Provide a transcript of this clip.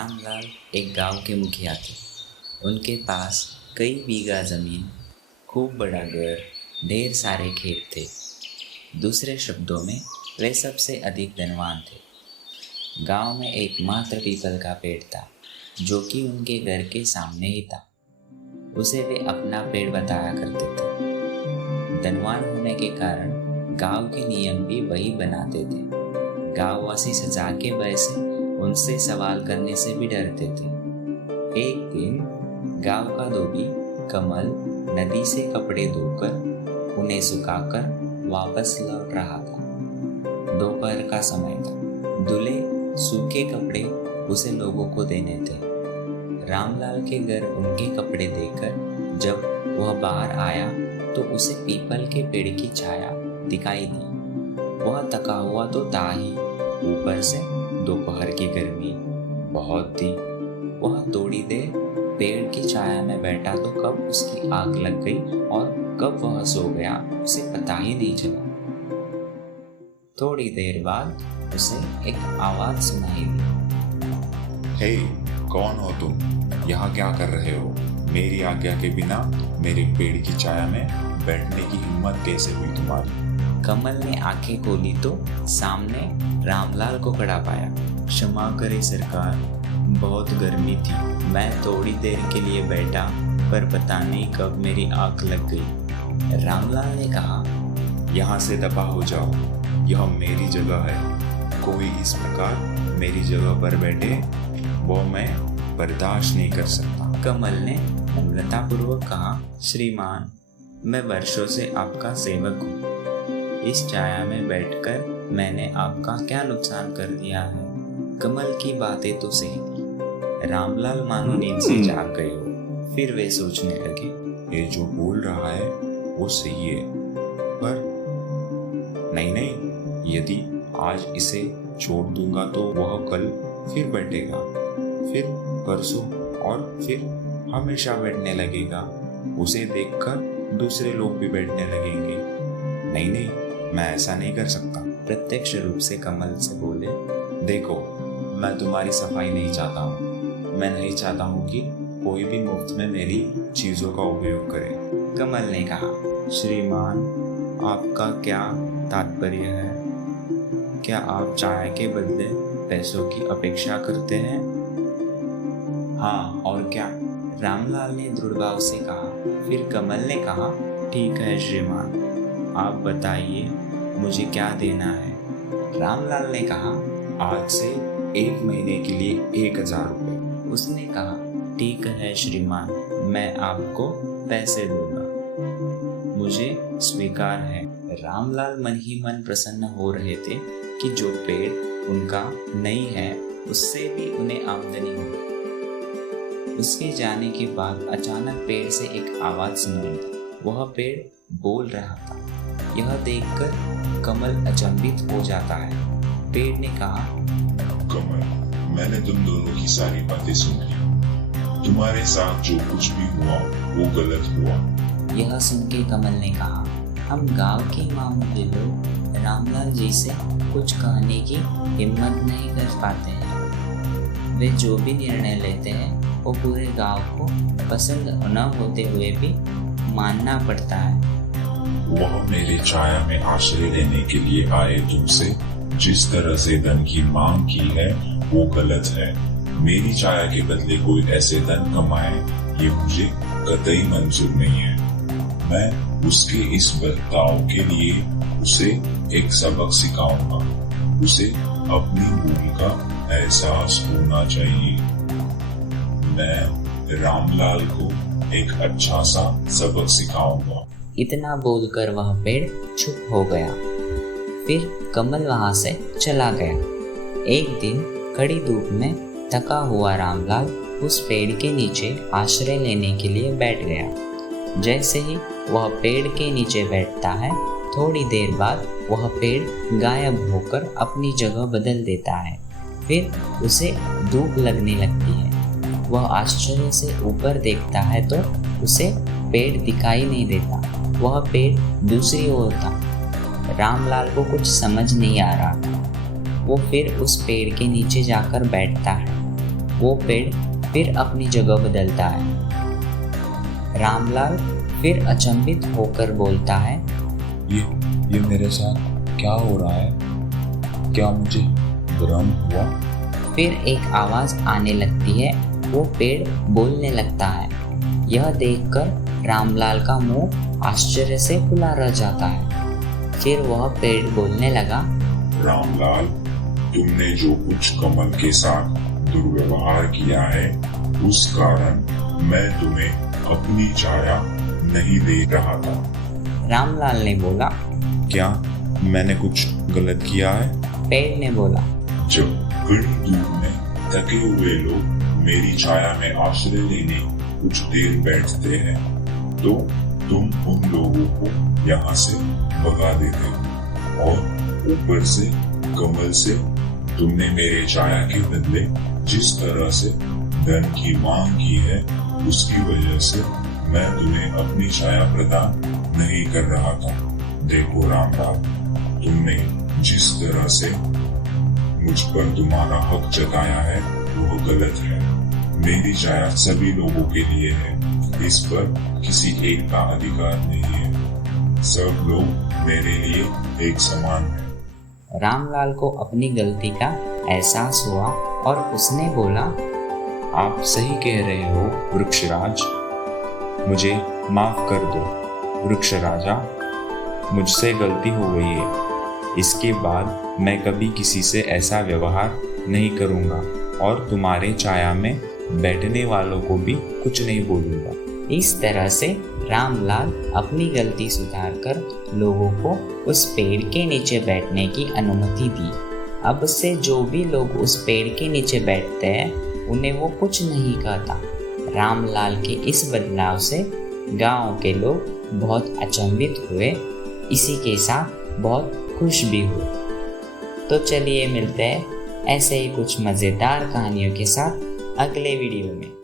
रामलाल एक गांव के मुखिया थे। उनके पास कई बीघा ज़मीन, खूब बड़ा घर, ढेर सारे खेत थे। दूसरे शब्दों में वे सबसे अधिक धनवान थे। गांव में एकमात्र पीपल का पेड़ था जो कि उनके घर के सामने ही था। उसे वे अपना पेड़ बताया करते थे। धनवान होने के कारण गांव के नियम भी वही बनाते थे। गांववासी सजा के भय से उनसे सवाल करने से भी डरते थे। एक दिन गांव का धोबी कमल नदी से कपड़े धोकर उन्हें सुखाकर वापस लौट रहा था। दोपहर का समय था। धुले सूखे कपड़े उसे लोगों को देने थे। रामलाल के घर उनके कपड़े देकर जब वह बाहर आया तो उसे पीपल के पेड़ की छाया दिखाई दी। वह थका हुआ तो था ही, ऊपर से दोपहर की गर्मी बहुत थी। वह थोड़ी देर पेड़ की छाया में बैठा तो कब उसकी आग लग गई और कब वह सो गया उसे पता ही नहीं चला। थोड़ी देर बाद उसे एक आवाज सुनाई दी। हे, कौन हो तुम? यहाँ क्या कर रहे हो? मेरी आज्ञा के बिना मेरे पेड़ की छाया में बैठने की हिम्मत कैसे हुई तुम्हारी? कमल ने आंखें खोली तो सामने रामलाल को खड़ा पाया। क्षमा करे सरकार, बहुत गर्मी थी। मैं थोड़ी देर के लिए बैठा पर पता नहीं कब मेरी आंख लग गई। रामलाल ने कहा, यहाँ से दफा हो जाओ, यह मेरी जगह है। कोई इस प्रकार मेरी जगह पर बैठे वो मैं बर्दाश्त नहीं कर सकता। कमल ने नम्रतापूर्वक कहा, श्रीमान, मैं वर्षों से आपका सेवक हूँ। इस छाया में बैठकर मैंने आपका क्या नुकसान कर दिया है? कमल की बातें तो सही थी। रामलाल मानो नींद से जाग गए हो। फिर वे सोचने लगे, ये जो बोल रहा है वो सही है, पर नहीं, यदि आज इसे छोड़ दूंगा तो वह कल फिर बैठेगा, फिर परसों और फिर हमेशा बैठने लगेगा। उसे देखकर दूसरे लोग भी बैठने लगेंगे। नहीं, मैं ऐसा नहीं कर सकता। प्रत्यक्ष रूप से कमल से बोले, देखो, मैं तुम्हारी सफाई नहीं चाहता हूँ। मैं नहीं चाहता हूँ कि कोई भी मुफ्त में मेरी चीजों का उपयोग करे। कमल ने कहा, श्रीमान, आपका क्या तात्पर्य है? क्या आप चाय के बदले पैसों की अपेक्षा करते हैं? हाँ, और क्या? रामलाल ने दृढ़ भाव से कहा। फिर कमल ने कहा, ठीक है श्रीमान, आप बताइए मुझे क्या देना है? रामलाल ने कहा, आज से 1 महीने के लिए 1000 रुपये। उसने कहा, ठीक है श्रीमान, मैं आपको पैसे दूंगा, मुझे स्वीकार है। रामलाल मन ही मन प्रसन्न हो रहे थे कि जो पेड़ उनका नहीं है उससे भी उन्हें आमदनी हुई। उसके जाने के बाद अचानक पेड़ से एक आवाज सुनाई दी। वह पेड़ बोल रहा था। यह देखकर कमल अचंभित हो जाता है। पेड़ ने कहा, कमल, मैंने तुम दोनों की सारी बातें सुन ली। तुम्हारे साथ जो कुछ भी हुआ वो गलत हुआ। यह सुन के कमल ने कहा, हम गांव के मामूली लोग रामलाल जी से कुछ कहने की हिम्मत नहीं कर पाते हैं। वे जो भी निर्णय लेते हैं वो पूरे गांव को पसंद न होते हुए भी मानना पड़ता है। वह मेरे छाया में आश्रय लेने के लिए आए तुमसे जिस तरह से धन की मांग की है वो गलत है। मेरी छाया के बदले कोई ऐसे धन कमाए ये मुझे कतई मंजूर नहीं है। मैं उसके इस बर्ताव के लिए उसे एक सबक सिखाऊंगा। उसे अपनी भूल का एहसास होना चाहिए। मैं रामलाल को एक अच्छा सा सबक सिखाऊंगा। इतना बोलकर वह पेड़ चुप हो गया। फिर कमल वहां से चला गया। एक दिन कड़ी धूप में थका हुआ रामलाल उस पेड़ के नीचे आश्रय लेने के लिए बैठ गया। जैसे ही वह पेड़ के नीचे बैठता है, थोड़ी देर बाद वह पेड़ गायब होकर अपनी जगह बदल देता है। फिर उसे धूप लगने लगती है। वह आश्चर्य से ऊपर देखता है तो उसे पेड़ दिखाई नहीं देता। वह पेड़ दूसरी ओर था। रामलाल को कुछ समझ नहीं आ रहा था। वो फिर उस पेड़ के नीचे जाकर बैठता है। वो पेड़ फिर अपनी जगह बदलता है। रामलाल फिर अचंभित होकर बोलता है, ये मेरे साथ क्या हो रहा है? क्या मुझे भ्रम हुआ? फिर एक आवाज आने लगती है। वो पेड़ बोलने लगता है। यह देखकर रामलाल का मुंह आश्चर्य से खुला रह जाता है। फिर वह पेड़ बोलने लगा, रामलाल, तुमने जो कुछ कमल के साथ दुर्व्यवहार किया है, उस कारण मैं तुम्हें अपनी छाया नहीं दे रहा था। रामलाल ने बोला, क्या मैंने कुछ गलत किया है? पेड़ ने बोला, जब बड़ी धूप में थके हुए लोग मेरी छाया में आश्रय लेने कुछ देर बैठते हैं, तो तुम उन लोगों को यहाँ से भगा देते हो, और ऊपर से कमल से तुमने मेरे छाया के बदले जिस तरह से धन की मांग की है, उसकी वजह से मैं तुम्हें अपनी छाया प्रदान नहीं कर रहा था। देखो रामलाल, तुमने जिस तरह से मुझ पर तुम्हारा हक जताया है वो गलत है। मेरी छाया सभी लोगों के लिए है, इस पर किसी एक का अधिकार नहीं है। सब लोग मेरे लिए एक समान है। रामलाल को अपनी गलती का एहसास हुआ और उसने बोला, आप सही कह रहे हो वृक्षराज, मुझे माफ कर दो। वृक्ष राजा, मुझसे गलती हो गई है। इसके बाद मैं कभी किसी से ऐसा व्यवहार नहीं करूँगा और तुम्हारे छाया में बैठने वालों को भी कुछ नहीं बोलूँगा। इस तरह से रामलाल अपनी गलती सुधार कर लोगों को उस पेड़ के नीचे बैठने की अनुमति दी। अब से जो भी लोग उस पेड़ के नीचे बैठते हैं उन्हें वो कुछ नहीं कहता। रामलाल के इस बदलाव से गांव के लोग बहुत अचंभित हुए, इसी के साथ बहुत खुश भी हुए। तो चलिए मिलते हैं ऐसे ही कुछ मज़ेदार कहानियों के साथ अगले वीडियो में।